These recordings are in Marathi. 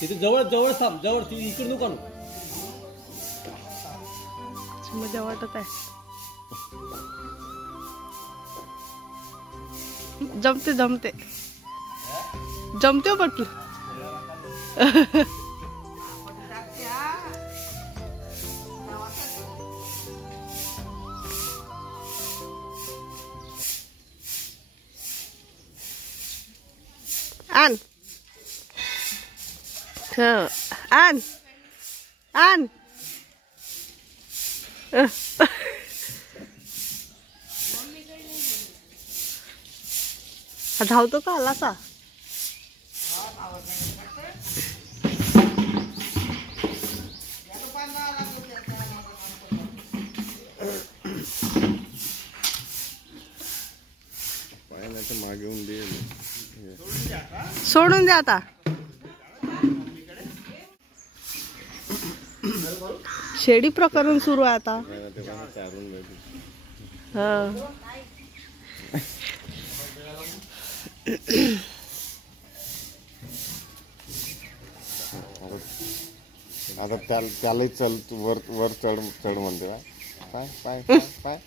तिथे जवळ जवळ थांब, जवळ इकडे नको आणू. मजा वाटत आहे. जमते जमते जमते पटलं. आण आण आण. धावतो का आला असा. सोडून दे आता. शेडी प्रकरण सुरू आहे आता. आता त्यालाही चल वर वर चढ चढ म्हणते. पाय पाय पाय पाय.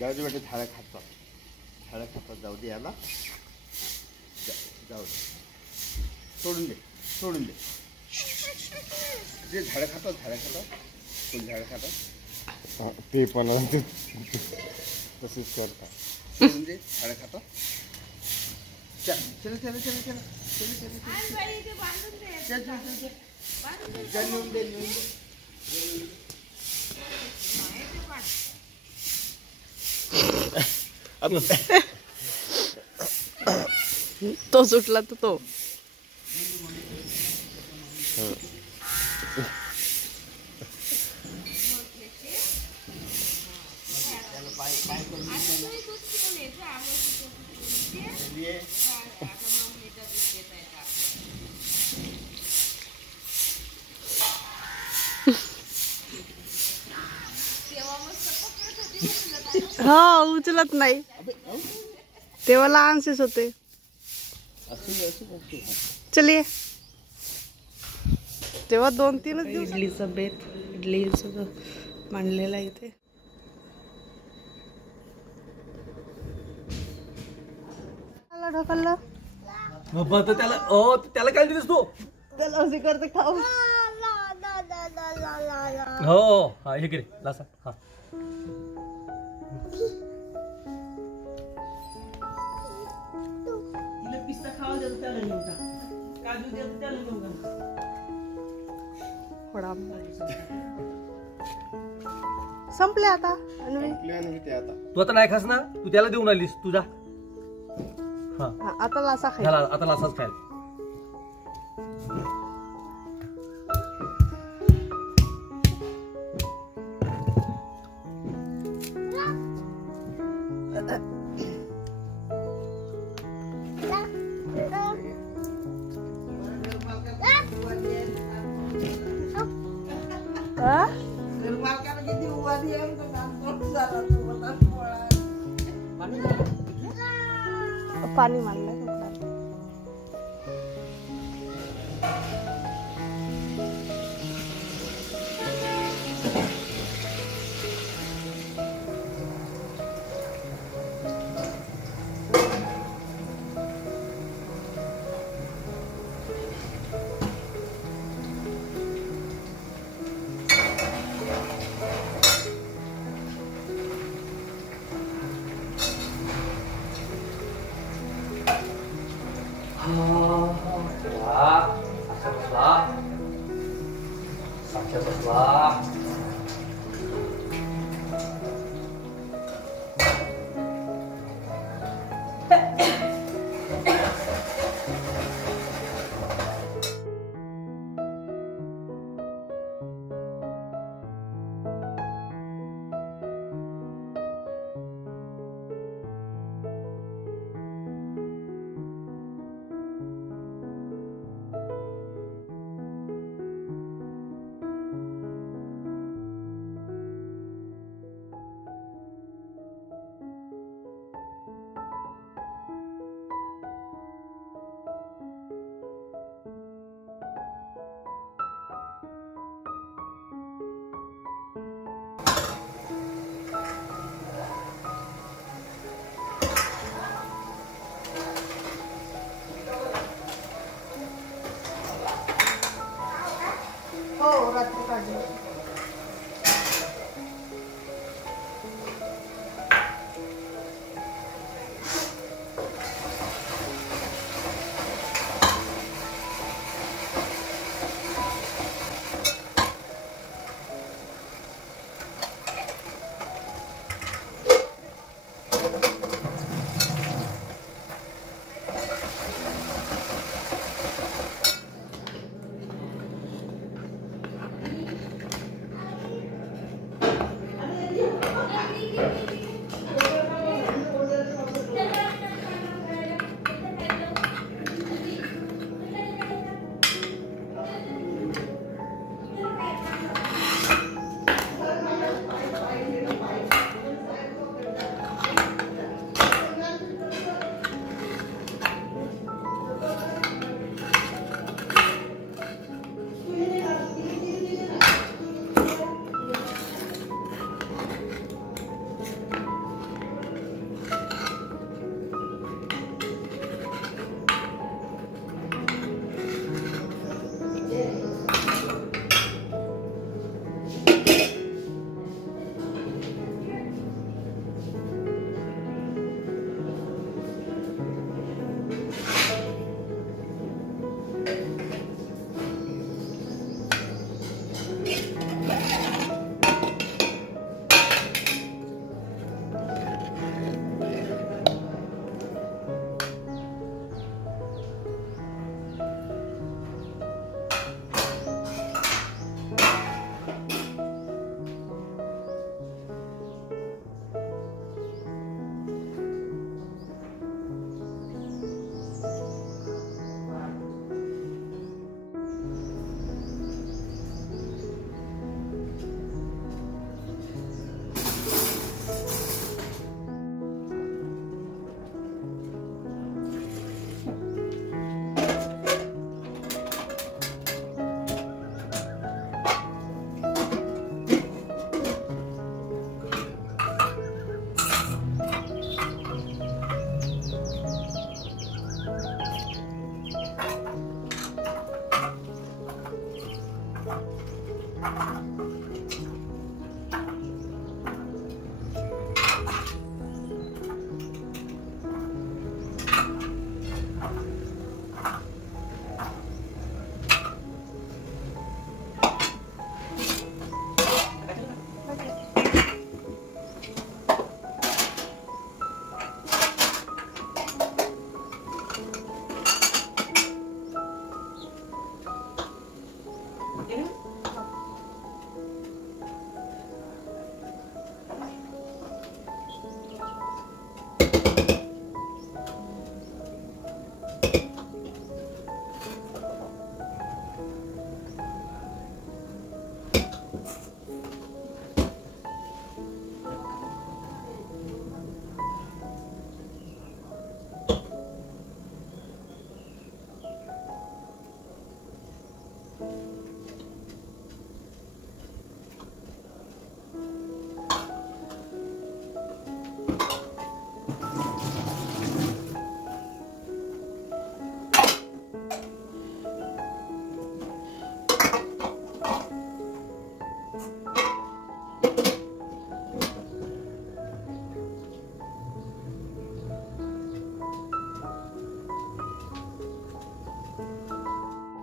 जाऊ दे बेटे, झाडं खातात जाऊ दे याला. जाऊ दे, सोडून दे सोडून दे. जे झाडं खातात फुल झाडं खातात ते पण तसेच करतात. सोडून दे, झाडं खातात. चल चल चल चल चल तो सुटला तर तो. हो उचलत नाही. तेव्हा लहानसेच होते. चलिए तेव्हा 2-3 दिवस. इडलीचं बेत, इडलीचं मांडलेलं आहे इथे. ढकललं त्याला काय दिलीस तू. त्याला असे करते खाऊ. हो हा हे घे लासा. हा पिस्ता खावा देतो त्याला घेऊन जा. काजू देतो त्याला घेऊन जा. संपले आता. तू आता नाही खास ना, तू त्याला देऊन आलीस. तुझा आता लासा खाय. आता लासाच खायला. पाणी मारलं. हो रात्री काढले.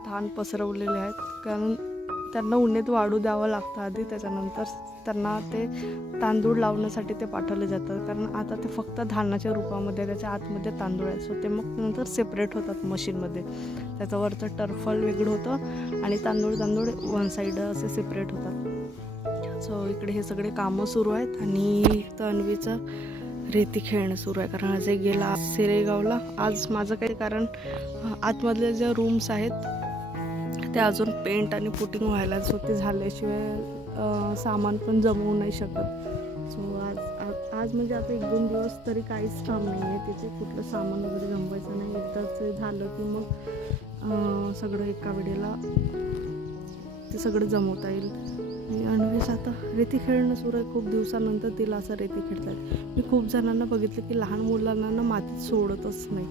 धान पसरवलेले आहेत, कारण त्यांना उन्हात वाढू द्यावं लागतं आधी, त्याच्यानंतर त्यांना ते तांदूळ लावण्यासाठी ते पाठवले जातात. कारण आता ते फक्त धानाच्या रूपामध्ये, त्याच्या आतमध्ये तांदूळ आहेत, सो ते मग नंतर सेपरेट होतात मशीनमध्ये. त्याचं वरचं टर्फल वेगळं होतं आणि तांदूळ वन साईड असे सेपरेट होतात. सो इकडे हे सगळे कामं सुरू आहेत आणि तन्वीचं रेती खेळणं सुरू आहे. कारण आज गेला सेरेगावला, आज माझं काही कारण आतमधले जे रूम्स आहेत ते अजून पेंट आणि पुटिंग व्हायला, सो ते झाल्याशिवाय सामान पण जमवू नाही शकत. सो आज म्हणजे आता 1-2 दिवस तरी काहीच काम नाही आहे तिथे, कुठलं सामान वगैरे जमवायचं नाही. एकदाच झालं की मग सगळं एका वेळेला ते सगळं जमवता येईल. आणि अन्वीस आता रेती खेळणं सुरू आहे. खूप दिवसानंतर तिला असं रेती खेळतात. मी खूप जणांना बघितलं की लहान मुलांना मातीत सोडतच नाही,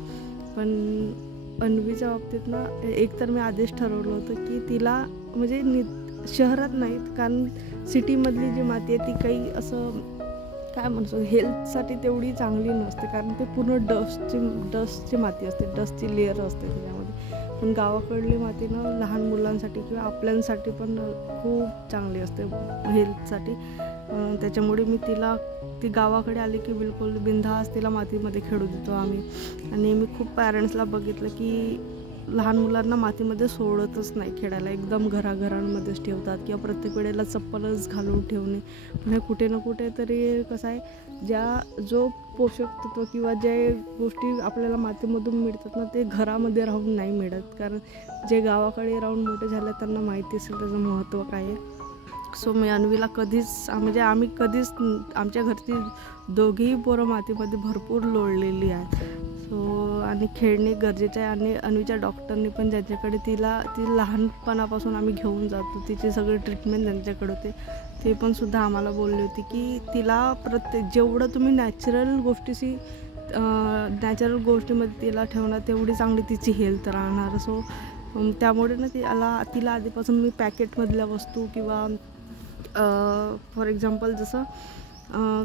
पण अन्वीच्या बाबतीत ना एक तर मी आधीच ठरवलं होतं की तिला म्हणजे शहरात नाहीत, कारण सिटीमधली जी माती आहे ती काही असं काय म्हणतो हेल्थसाठी तेवढी चांगली नसते, कारण ते पूर्ण डस्टची माती असते, डस्टची लेअर असते त्याच्यामध्ये. पण गावाकडली माती ना लहान मुलांसाठी किंवा आपल्यांसाठी पण खूप चांगली असते हेल्थसाठी. त्याच्यामुळे मी ती गावाकडे आली की बिलकुल बिनधास्त तिला मातीमध्ये खेळू देतो आम्ही. आणि मी खूप पॅरेंट्सला बघितलं की लहान मुलांना मातीमध्ये सोडतच नाही खेळायला, एकदम घराघरांमध्येच ठेवतात किंवा प्रत्येक वेळेला चप्पलच घालून ठेवणे. पण हे कुठे ना कुठे तरी कसं आहे, जो पोषक तत्व किंवा ज्या गोष्टी आपल्याला मातीमधून मिळतात ना ते घरामध्ये राहून नाही मिळत, कारण जे गावाकडे राहून मोठे झाले त्यांना माहिती असेल त्याचं महत्त्व काय आहे. सो मी अन्वीला कधीच म्हणजे आम्ही कधीच आमच्या घरची दोघीही पोरं मातीमध्ये भरपूर लोळलेली आहेत. सो आणि खेळणे गरजेचे आहे. आणि अन्वीच्या डॉक्टरनी पण ज्यांच्याकडे ती लहानपणापासून आम्ही घेऊन जातो, तिची सगळी ट्रीटमेंट त्यांच्याकडे होते, ते पण सुद्धा आम्हाला बोलले होते की तिला जेवढं तुम्ही नॅचरल गोष्टीमध्ये तिला ठेवणार तेवढी चांगली तिची हेल्थ राहणार. सो त्यामुळे ना तिला आधीपासून मी पॅकेटमधल्या वस्तू किंवा फॉर एक्झाम्पल जसं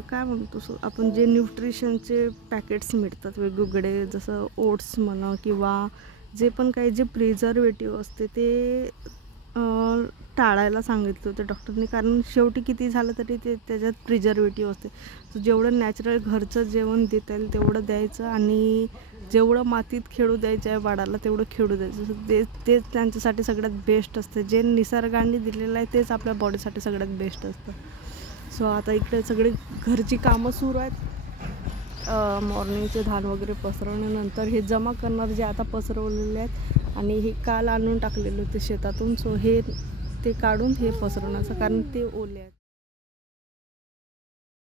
काय म्हणतो आपण जे न्यूट्रिशनचे पॅकेट्स मिळतात वेगवेगळे, जसं ओट्स म्हणा किंवा जे पण काही जे प्रिझर्वेटिव्ह असते ते टाळायला सांगितलं होतं डॉक्टरनी, कारण शेवटी किती झालं तरी ते त्याच्यात प्रिझर्वेटिव्ह असते. तर जेवढं नॅचरल घरचं जेवण देता येईल तेवढं द्यायचं आणि जेवढं मातीत खेळू द्यायचं आहे बाळाला तेवढं खेळू द्यायचं. तेच त्यांच्यासाठी सगळ्यात बेस्ट असतं. जे निसर्गाने दिलेलं आहे तेच आपल्या बॉडीसाठी सगळ्यात बेस्ट असतं. सो आता इकडे सगळी घरची कामं सुरू आहेत. मॉर्निंगचे धान वगैरे पसरवण्यानंतर हे जमा करणार जे आता पसरवलेले आहेत आणि हे काल आणून टाकलेले होते शेतातून. सो ते काढून हे पसरवण्याचं, कारण ते ओले आहेत.